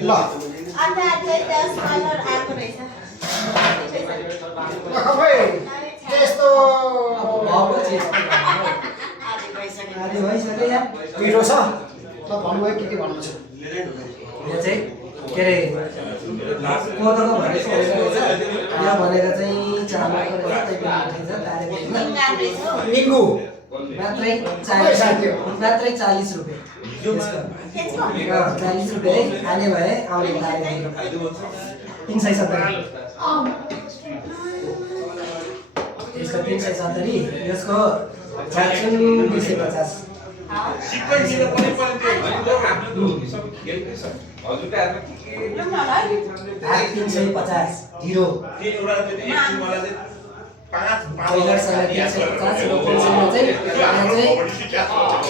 ल खबै त्यस्तो पिरो छ ल भन्नुभयो के भन्नु छ यो चाहिँ के अरे कोदोको भनेको यहाँ भनेको चाहिँ चामलको जस्तै उठाइन्छ तारेको निङ्गु मात्रै 40 रुपियाँ 40 रुपियाँ है खाने भए आउने तारेको 370 यसको 370 यसको फ्र्याक्सन 250 ढिरो पहिलासँग 350 लोकलसँग चाहिँ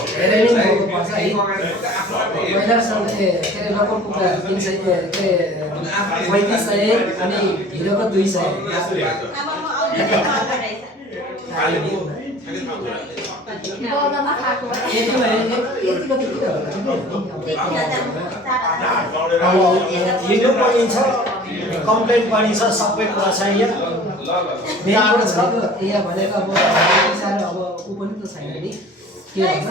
धेरै नै महँगो पर्छ है पहिलासँग के अरे लोकल कुखुरा 300 के 3500 अनि ढिरोको 200 हिँड्नु पनि छ कम्प्लेन पनि छ सबै कुरा छ यहाँ यहाँ भनेको अब साह्रो अब ऊ पनि त छैन नि के भन्छ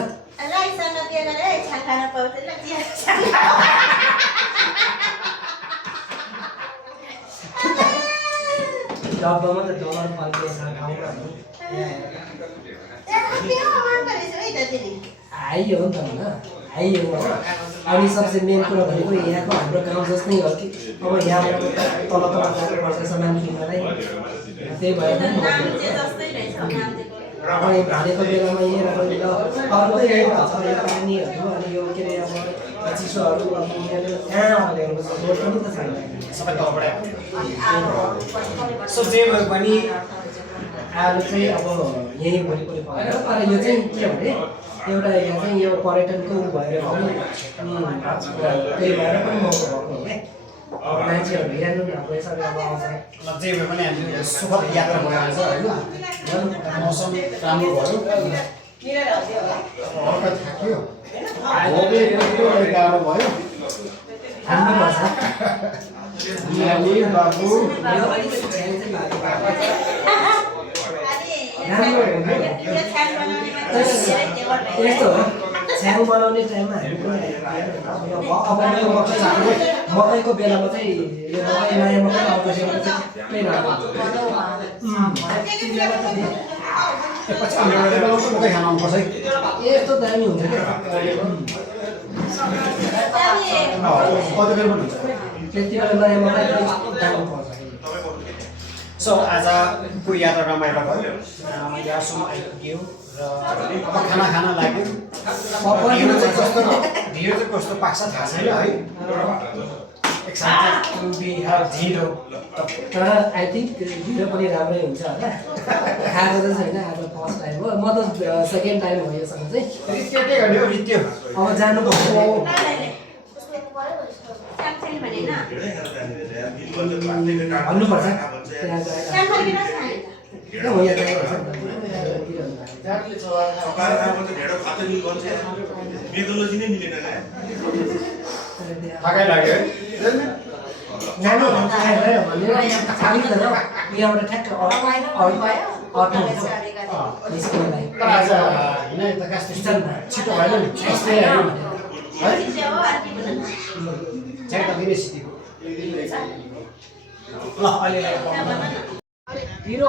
डब्बामा त डलर फल्के छ ठाउँमा हाई हो नि त होइन हाई हो अनि सबसे मेन कुरा भनेको यहाँको हाम्रो गाउँ जस्तै हो कि अब यहाँबाट तल जानुपर्छ सामान किन्नलाई त्यही भएर अनि भनेको बेलामा यहाँ अरू त यही भएको छ यो पानीहरू अनि यो के अरे अब चिसोहरू अनि कहाँ ल्याउनु रोड पनि त छैन सबै तलबाट सो जे भए पनि आलु चाहिँ अब यहीँ वरिपरि पाउँछ तर यो चाहिँ के भने एउटा यहाँ चाहिँ यो पर्यटनको भएर पनि त्यही भएर पनि महँगो भएको हो क्या मान्छेहरू हेर्नु न अब यसरी अब आउँछ जे भए पनि हामीले सुखद यात्रा भइरहेको छ होइन मौसम राम्रो भयो हल्का थाक्यो गाह्रो भयो थाम्नुपर्छ बाबु यस्तो हो छ्याङ बनाउने टाइममा हामी अब मकैको बेलामा चाहिँ यो मकै नयाँ मकै आउँदाखेरि चाहिँ मकै खान आउनुपर्छ है यस्तो दामी हुन्छ क्या कति बेला पनि हुन्छ त्यति बेला नयाँ मकै दामी पर्छ सो आजको यात्रा रमाइलो भयो यहाँसम्म आइपुग्यो र अब खाना खान लाग्यो भिडियो चाहिँ कस्तो पाक्छ थाहा छैन है ढिलो तर आई थिङ्क ढिलो पनि राम्रै हुन्छ होला खाएको चाहिँ छैन आज फर्स्ट टाइम हो म त सेकेन्ड टाइम हो योसँग चाहिँ त्यही गर्ने हो रित्यो अब जानुपर्छ भन्नुपर्छ थकाइ लाग्यो नानो यहाँबाट ठ्याक्क तर आज होइन त छिटो भएन नि च्याट दिने सिटीको ल अहिले हिरो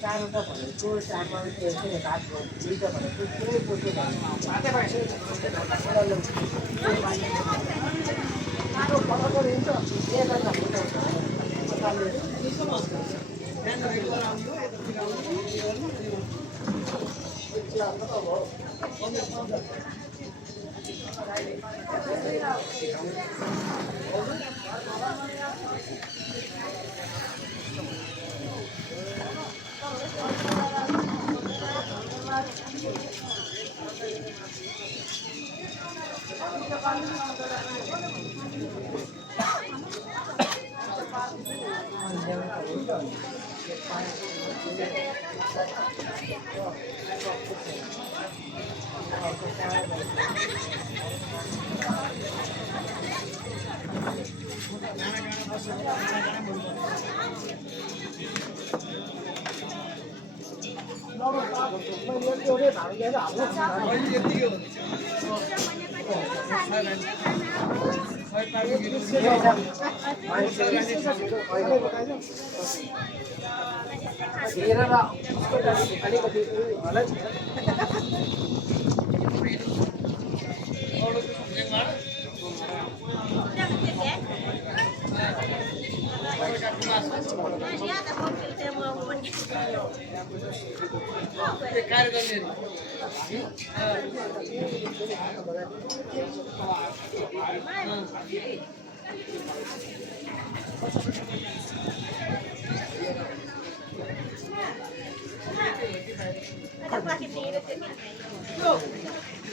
चारवटा भनेको चामल भात दुईवटा भनेको पुरै पोतो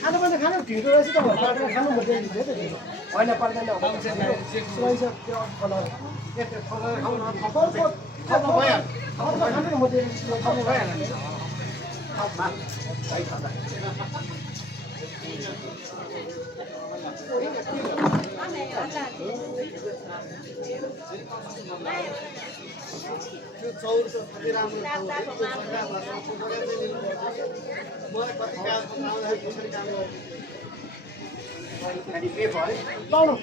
खानु पर्ने खानु ढिँडो रहेछ त काटेर खानु पर्दैन होइन पर्दैन लाउनु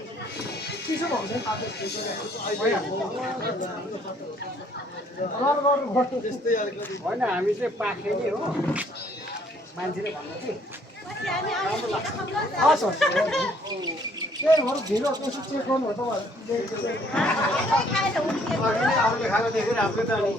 चिसो होइन हामी चाहिँ पाखेली हो मान्छेले भन्नु कि हस् हस् त्यही हो ढिलो कसो चेक गर्नु हो अरूले खाएको देखेर हाम्रो त अनि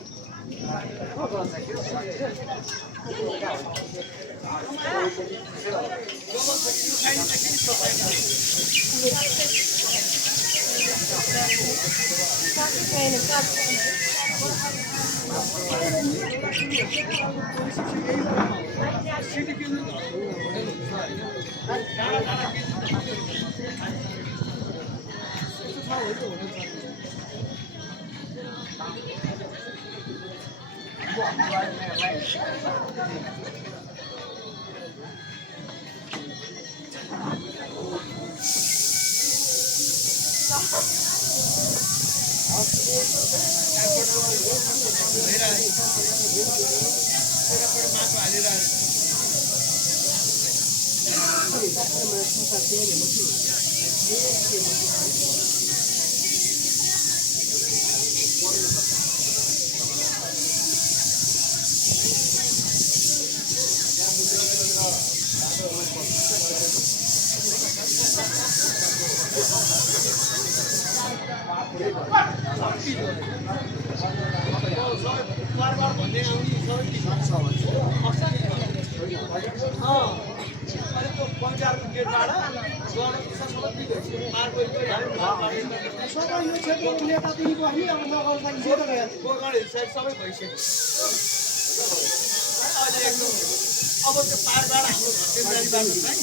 अब त्यो पारबाट हाम्रो घरको बाटो है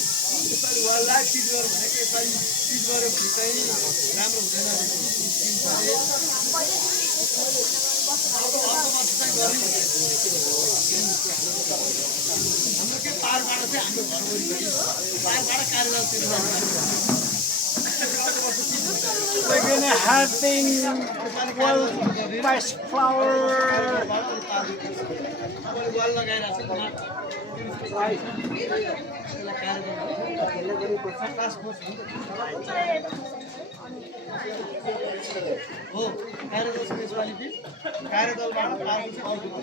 यसपालि वाललाई चिज गर भनेको यसपालि चिज गऱ्यो भने चाहिँ राम्रो हुँदैन हाम्रो के पारबाट चाहिँ हाम्रो घर वरिपरि पारबाट कार्यरत तिर्नु We're gonna have world best flower. Wall लगाइरहेको हो कार्यदल म्युनिसिपालिटी कार्यदलबाट पाएको चाहिँ अर्को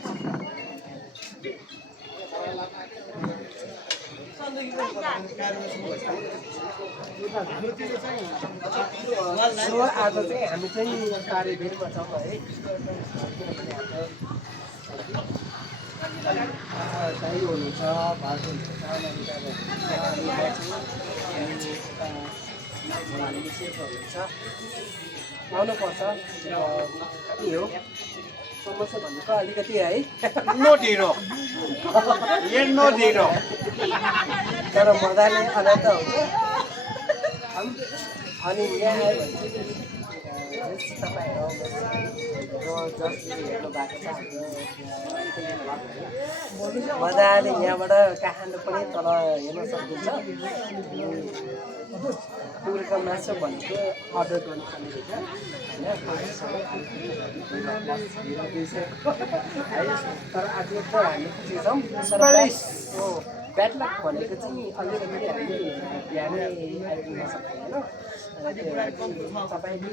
सो आज चाहिँ हामी चाहिँ कार्यभिरमा छौँ है दाइ हुनुहुन्छ भाइ हुनुहुन्छ हुनुहुन्छ आउनुपर्छ के हो समस्या भनेको अलिकति है No dino. You're no dino. तर मजाले आनन्द हुन्छ अनि यहाँ आयो भने चाहिँ तपाईँहरू जसले हेर्नु भएको छ हाम्रो मजाले यहाँबाट काठमाडौँ पनि तल हेर्न सक्नुहुन्छ कुकुरको मासु भनेको अर्डर गर्नुपर्ने रहेछ होइन तर आज त हामी खुसी छौँ ब्याड लक भनेको चाहिँ अलिकति हामी बिहानै आइपुग्न सक्दैन तपाईँले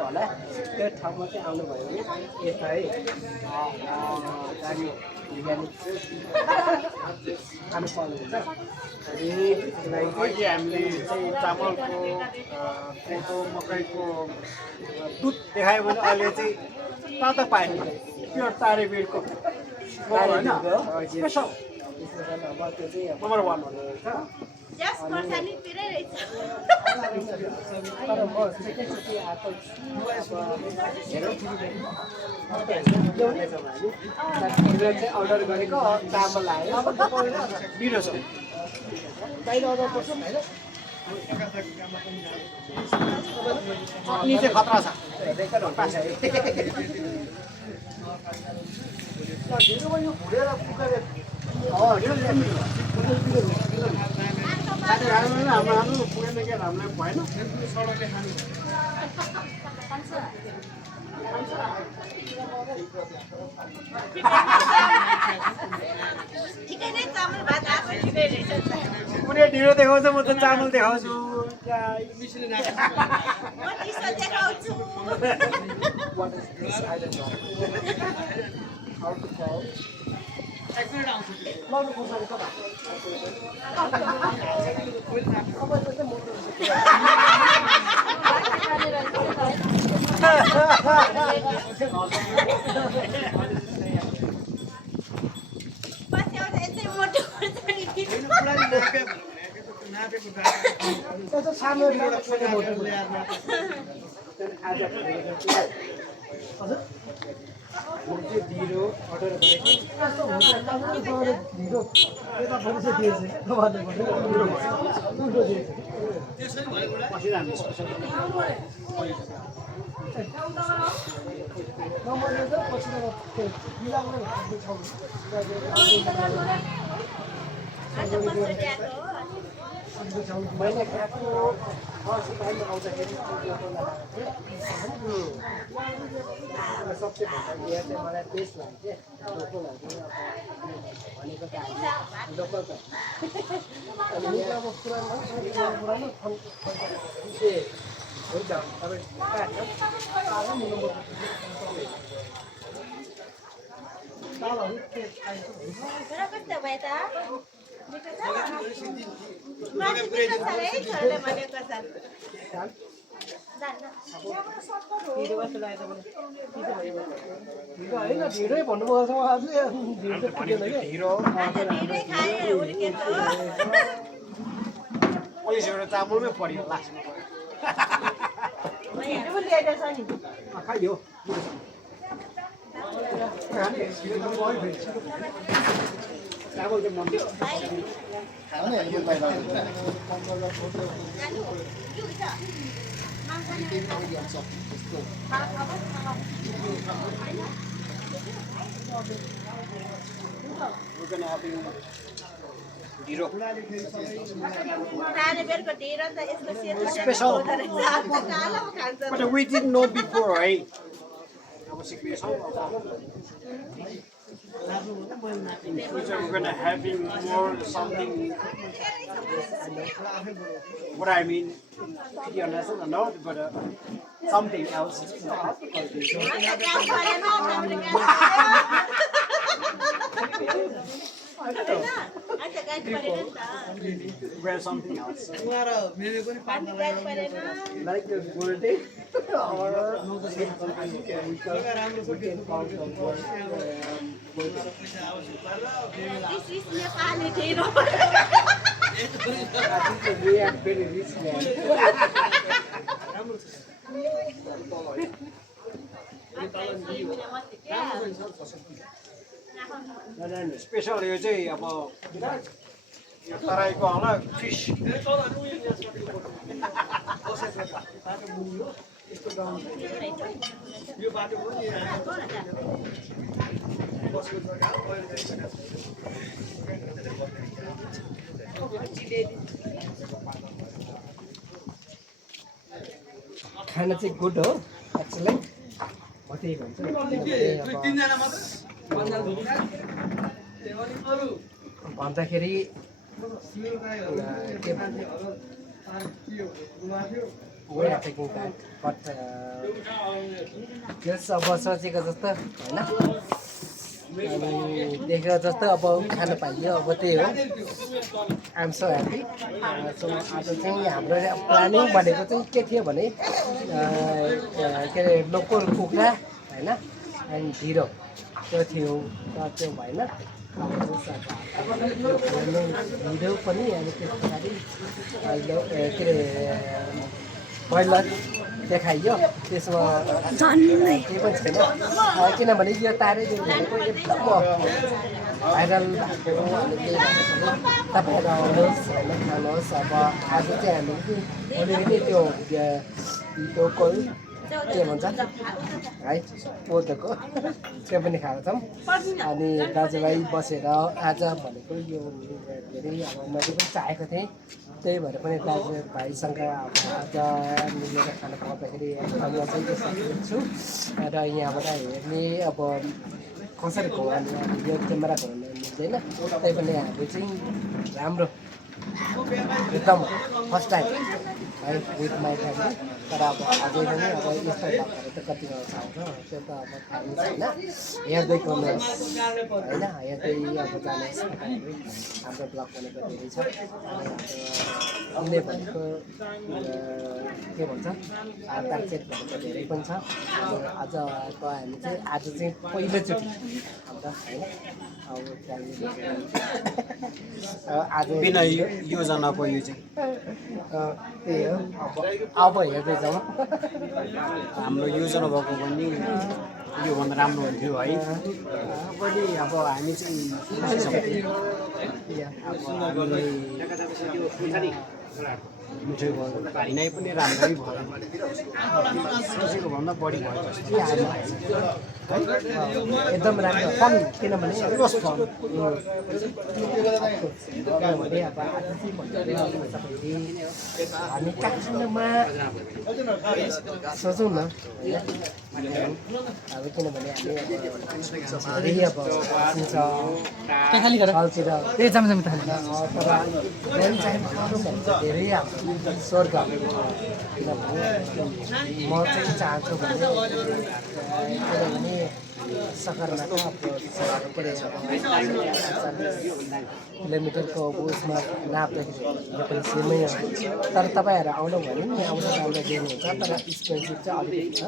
होला त्यो ठाउँमा चाहिँ आउनुभयो भने यता है बिरयानी खानु पाउनुहुन्छ अघि हामीले चाहिँ चामलको कोदो मकैको दुध देखायो भने अहिले चाहिँ तातो पानी प्योर तारे बिडको होइन स्पेसल नम्बर 1 भनेर तर म एकैचोटि आएको चाहिँ अर्डर गरेको चामल आयो ढिलो छ बाहिर अर्डर गर्छौँ होइन चटनी चाहिँ खतरा छ यो भुलेर फुकेर हाम्रो पुगेन के हामीलाई भएन कुनै ढिलो देखाउँछ म त चामल देखाउँछु ढिलो अर्डर गरेको ढिलो यता पनि चाहिँ दिएछ पछि हामी स्पेसल मैले खाएको फर्स्ट टाइम आउँदाखेरि सबसे भन्दा यहाँ चाहिँ मलाई टेस्ट लाग्यो क्या लोकलहरू भनेको त हामी लोकल त अनि यहाँ अब पुरानो हुन्छ तपाईँ होइन ढिँडै भन्नुभएको छ ढिँडो पैसाबाट चामलमै पऱ्यो लास्टमा खाइयो चामल चाहिँ मन special. But we didn't know before, right? We're gonna having more something. What I mean, you understand or not? But something else. Wear something else. Like the birthday or This is Nepali Tino. we are very rich man. Special यो चाहिँ अब यो तराईको होला fees यो बाटो हो नि खाना चाहिँ गुड हो एक्चुअली म त्यही भन्छु तीनजना मात्र भन्दाखेरि के भन्ने we are taking back but just अब सोचेको जस्तो होइन अनि देखेको जस्तो अब खान पाइयो अब त्यही हो आइएम सो ह्याप्पी सो आज चाहिँ हाम्रो प्लानिङ भनेको चाहिँ के थियो भने के अरे लोकल कुखुरा होइन अनि ढिँडो त्यो थियो तर त्यो भएन ढिँडो पनि अनि त्यस पछाडि के अरे ब्रोइलर देखाइयो त्यसमा केही पनि छैन किनभने यो तारेदेव भनेको एकदम भाइरल भएको अनि त्यही तपाईँहरू आउनुहोस् होइन खानुहोस् अब आज चाहिँ हामी अलिकति त्यो लोकल के भन्छ है पोतोको त्यो पनि खाएको छौँ अनि दाजुभाइ बसेर आज भनेको यो धेरै अब मैले पनि चाहेको थिएँ त्यही भएर पनि दाजुभाइसँग अब आज मिलेर खाना पाउँदाखेरि एकदम मजाले सक्छु र यहाँबाट हेर्ने अब कसरी घुमाउने यो क्यामेरा घुमाउनु मिल्दैन त्यही पनि हामी चाहिँ राम्रो एकदम फर्स्ट टाइम है विथ माई फ्यामिली तर अब अझै पनि अब यस्तो ब्लगहरू त कति आउँछ त्यो त अब थाहा छैन हेर्दै गर्नुहोस् होइन हेर्दै अब जानुहोस् हाम्रो ब्लग भनेको धेरै छ उसले भनेको के भन्छ दार्चेट भनेको धेरै पनि छ आजको हामी चाहिँ आज चाहिँ पहिलोचोटि हाम्रो होइन अब फ्यामिली आज बिना योजनाको यो चाहिँ त्यही हो अब हेर्दै जाउँ हाम्रो योजना भएको पनि योभन्दा राम्रो हुन्थ्यो है पनि अब हामी चाहिँ मिठो भयो हिँडाइ पनि राम्रै भयो सोचेको भन्दा बढी भयो जस्तो एकदम राम्रो फन किनभने किनभने अब आज चाहिँ हामी काठमाडौँमा सोचौँ न अब किनभने हामी धेरै अब कल्चर धेरै हाम्रो स्वर्ग किनभने म चाहिँ चाहन्छु किनभने सगरमाथा के अरे किलोमिटरको उसमा नाप्दाखेरि यो पनि सेमै हो तर तपाईँहरू आउनु भने नि आउँदा आउँदा दिनुहुन्छ तर एक्सपेन्सिभ चाहिँ अलिकति छ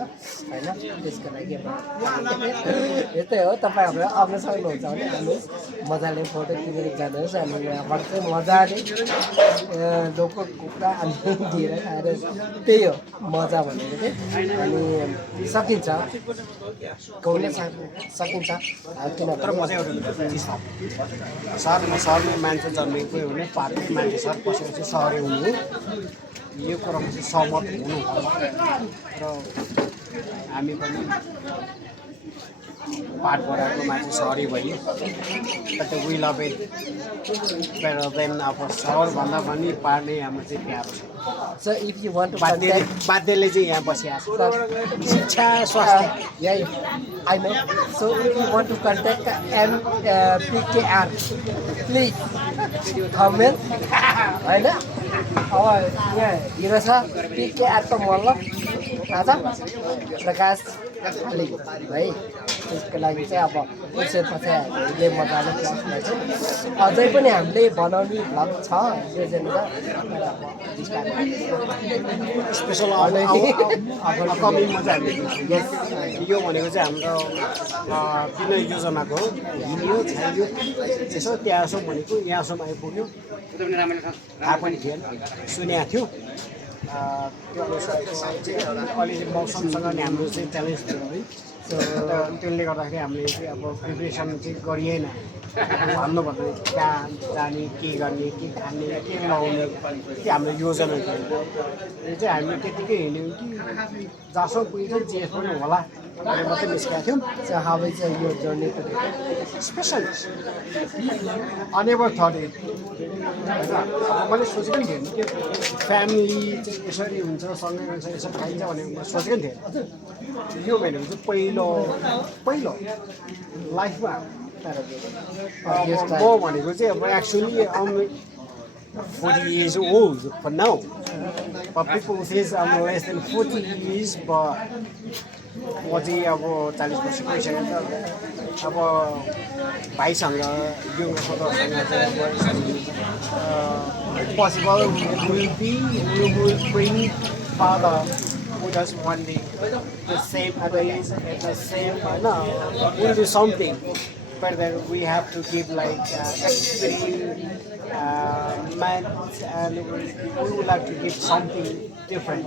होइन त्यसको लागि अब यस्तै हो तपाईँहरू आउन सक्नुहुन्छ भने आउनुहोस् मजाले फोटो खिचेर जानुहोस् अनि यहाँबाट चाहिँ मजाले लोकल कुखुरा अनि दिएर खाएर त्यही हो मजा भनेको चाहिँ अनि सकिन्छ गाउँले सकिन्छ तर म चाहिँ एउटा सहरमा मान्छे जन्मेको हो भने पाहाडकै मान्छे सहर बसेपछि सहरै हुनु यो कुरामा चाहिँ सहमत हुनु र हामी पनि पाहाडबाट मान्छे सहरी भयो but we love it better than अब सहरभन्दा पनि पाहाड नै हाम्रो चाहिँ प्यारो छ So if you want to बाध्यले चाहिँ यहाँ बसिरहेको छ शिक्षा स्वास्थ्य yeah, I know. So if you want to contact PKR, please comment. होइन अब यहाँ हिरो छ PKR को मतलब थाहा छ प्रकाश खाली है त्यसको लागि चाहिँ अब त्यसै पछि हामीले मजाले प्लस अझै पनि हामीले बनाउने भ्लग छ योजना स्पेसल कमिङमा चाहिँ हामीले यो भनेको चाहिँ हाम्रो बिना योजनाको हो हिँड्यो छाइयो यसो त्यहाँ यसो भनेको यहाँसम्म आइपुग्यो थाहा पनि थिएन सुनेको थियो त्यो अलिअलि मौसमसँग नि हाम्रो चाहिँ च्यालेन्ज थियो है त्यसले गर्दाखेरि हामीले चाहिँ अब प्रिपरेसन चाहिँ गरिएन भन्नुपर्दा कहाँ जाने के गर्ने के खाने के लगाउने त्यो हाम्रो योजना थियो यो चाहिँ हामी त्यतिकै हिँड्यौँ कि जहाँसम्म पुगिन्छ जे पनि होला भनेर मात्रै निस्केका थियौँ हावै चाहिँ यो जर्नी स्पेसल अनेभर थट इट मैले सोचेको नि थिएँ कि फ्यामिली चाहिँ यसरी हुन्छ सँगै हुन्छ यसरी खाइन्छ भनेर मैले सोचेको नि थिएँ यो भनेको चाहिँ पहिलो लाइफमा म भनेको चाहिँ अब actually 40 years old for now but people says I'm less than 40 years but म चाहिँ अब 40 वर्ष पुगिसकेको छ अब भाइसँग यो सदरसँग चाहिँ अब possible we will bring father with us one day the same age at the same we'll do something but then we have to give like experience maths and we would like to give something different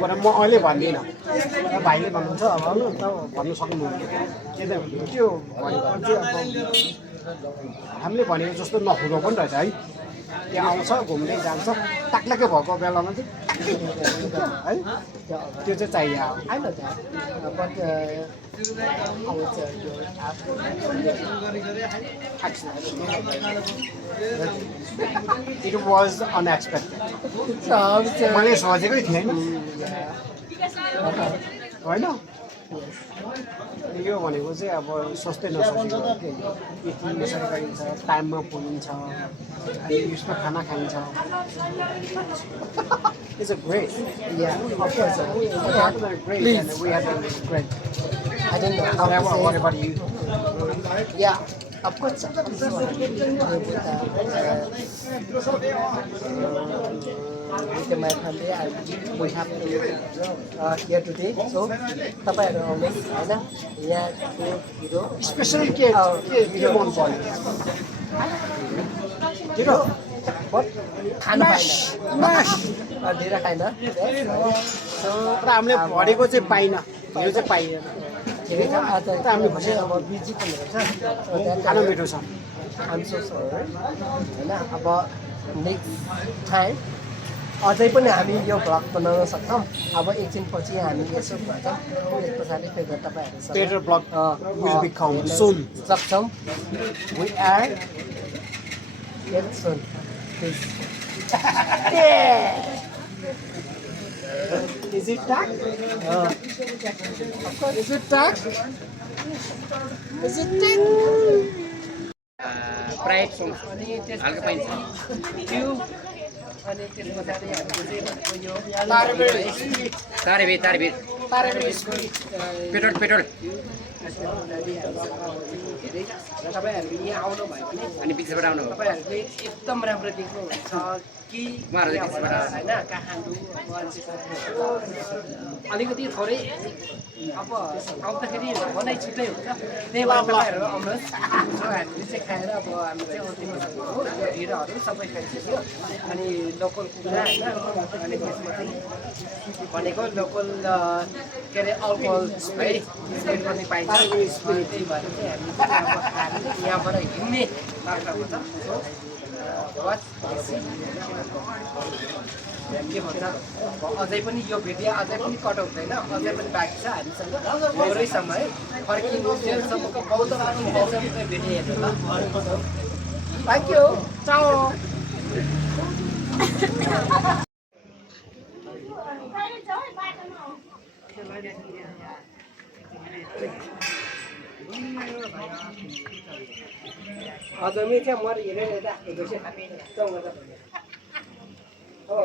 but म अहिले भन्दिनँ भाइले भन्नुहुन्छ अब त भन्नु सक्नुहुन्न के त त्यो भनेको चाहिँ अब हामीले भनेको जस्तो नहुँदो पनि रहेछ है त्यहाँ आउँछ घुम्दै जान्छ टाक्लाकै भएको बेलामा चाहिँ है त्यो चाहिँ चाहियो I know that, but I was it was unexpected मैले सोचेकै थिएन होइन यो भनेको चाहिँ अब सोच्दै नसोचेको यति यसरी गरिन्छ टाइममा पुगिन्छ अनि यसमा खाना खाइन्छ It's a great. yeah, of course. Great, and we had been great. I don't know how to say. What about you? Yeah, of course. With my family, we have to here today. So, तपाईहरु आउने हैन यहाँ hero Especially के मन पर्यो hero what खाना पाइन धेरै खाइन तर हामीले भरेको चाहिँ पाइन यो चाहिँ पाइएन ठिकै छ आज त हामीले भने अब बिजी पनि हुन्छ खाना मिठो छ I'm so sorry हैन अब नेक्स्ट टाइम अझै पनि हामी यो भ्लग बनाउन सक्छौँ अब एकछिनपछि हामी यसो भन्छौँ त्यस पछाडि फेरि तपाईँहरूसँग Better blog will be come soon. सक्छौँ we are get soon please Is it dark? of course is it dark is it dark pride सङ्ग अनि त्यस हल्का पाइन्छ त्यो अनि त्यस पछाडि हामीले चाहिँ यो तारेभिर पेट्रोल तपाईँहरू यहाँ आउनु भयो भने अनि पिछाबाट आउनु हो तपाईँहरूले एकदम राम्रो देख्नुहुन्छ कि उहाँहरू चाहिँ पिछाबाट होइन काठमाडौँ अलिकति थोरै अब आउँदाखेरि बनाइ छिट्टै हुन्छ त्यही भएर तपाईँहरू आउनुहोस् हामीले चाहिँ खाएर अब हामी चाहिँ अन्तिममा हो त्यो ढिँडोहरू सबै खाइसक्यो अनि लोकल कुखुरा होइन अनि त्यसमा चाहिँ भनेको लोकल के अरे अल्कोहल है स्पिरिट पनि पाइन्छ त्यही भएर चाहिँ हामी यहाँबाट हिँड्ने मात्रामा छ के भन्छ अझै पनि यो भिडियो अझै पनि कट हुँदैन अझै पनि बाँकी छ हामीसँग भोरैसम्म है फर्किनु जेलसम्मको बहुत भिडियो हेर्नु ल थ्याङ्क यू चाओ हजुर चाहिँ म हेरेर हो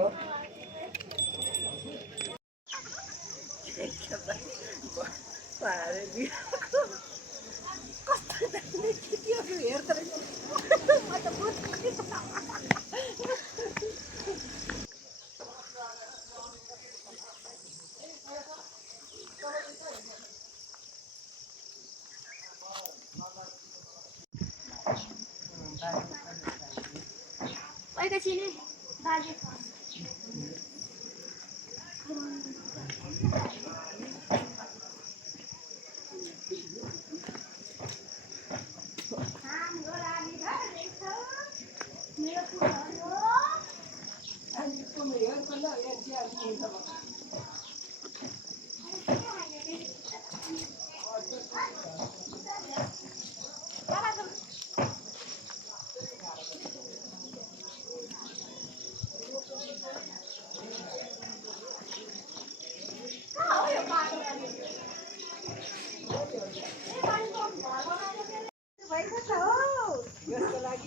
एकैछिन है बाजे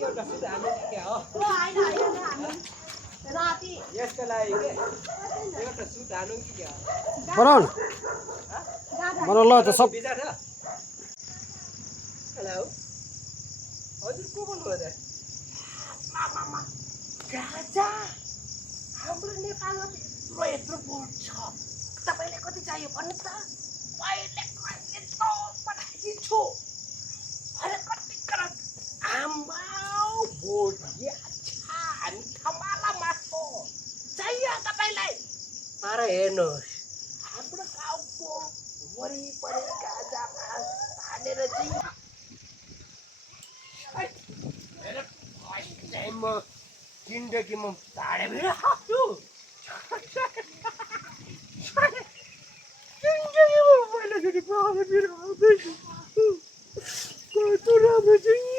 एउटा सुट हाल्नु कि क्या हो राति यसको लागि के एउटा सुट हाल्नु कि क्या बनाउनु बनाउ ल त सब बिदा छ हेलो हजुर को बोल्नुभयो त गाजा हाम्रो नेपालमा त्यत्रो यत्रो बोट छ तपाईँलाई कति चाहियो भन्नु त पहिले कहिले त पठाइदिन्छु अरे कति करत आम्माउ बोट या छान थमाला मासो चाहियो तपाईँलाई अरे हेर्नुहोस् हाम्रो गाउँको वरिपरि गाजामा हालेर चाहिँ म जिन्दगीमा ताडे भेर खान्छु जिन्दगीमा पहिलोचोटि ताडे भेर खाँदैछु कस्तो राम्रो चाहिँ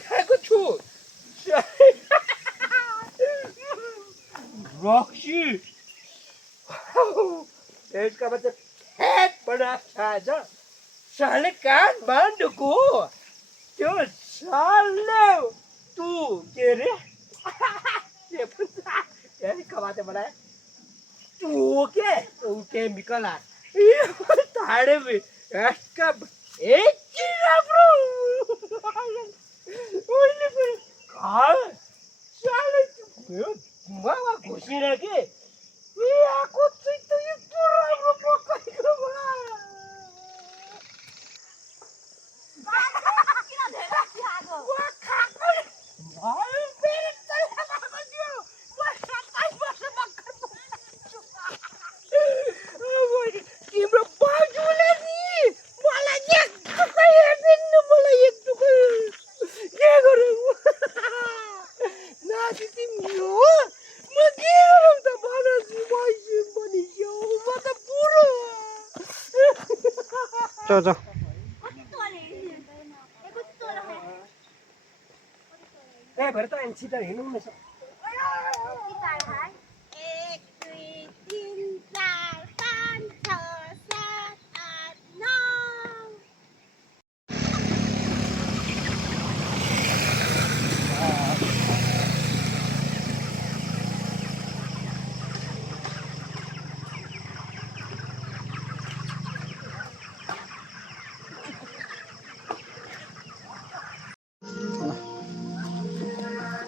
खाएको छु रक्सी यसका बच्चा फ्याट बनाएको छ साले काठमाडौँको त्यो साले तू के रे के भन्छ हेरी कमाते बनाए तू के केमिकल ताडे यसका यति राम्रो ओइले पनि साले धुवामा घुसेर के आएको चाहिँ त यस्तो राम्रो पकाएको तिम्रो बाजुले नि मलाई एक टुक्रा हेर्दैन मलाई एक टुक्रा के गरौँ नाति तिमी हो म के गरौँ त भन भनिस्यो म त बुढो जाऊ जाऊ ए भरे त अनि छिटो हिँड्नु न एक दुई तिन चार पाँच छ सात आठ नौ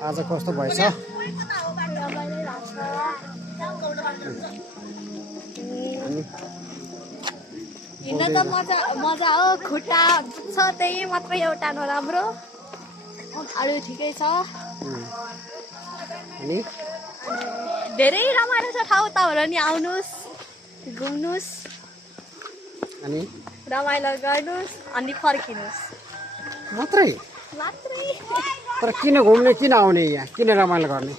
आज कस्तो भएछ हिँड्न त मजा मजा हो खुट्टा छ त्यही मात्रै एउटा नराम्रो अरू ठिकै छ अनि धेरै रमाइलो छ ठाउँ तपाईँहरू नि आउनुहोस् घुम्नुहोस् अनि रमाइलो गर्नुहोस् अनि फर्किनुहोस् मात्रै मात्रै तर किन घुम्ने किन आउने यहाँ किन रमाइलो गर्ने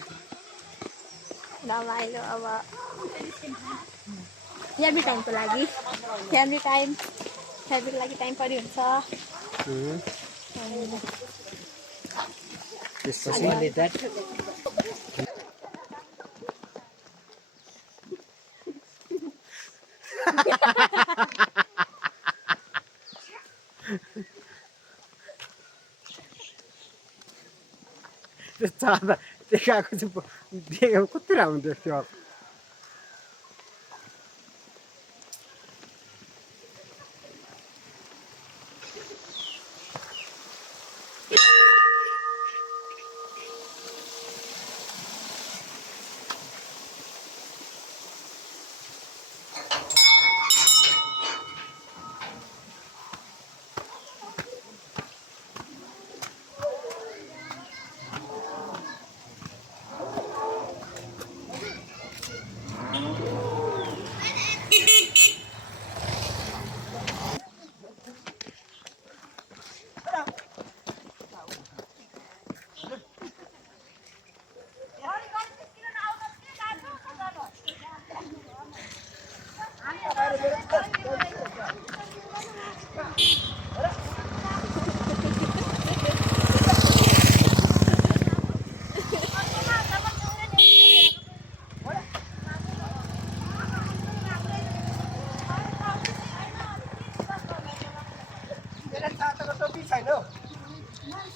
रमाइलो अब फ्यामिली टाइमको लागि फ्यामिलीको लागि टाइम पनि हुन्छ त्यसपछि त्यो चाँदा देखाएको चाहिँ देखेको कति राम्रो देख्थ्यो अब Thank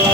you.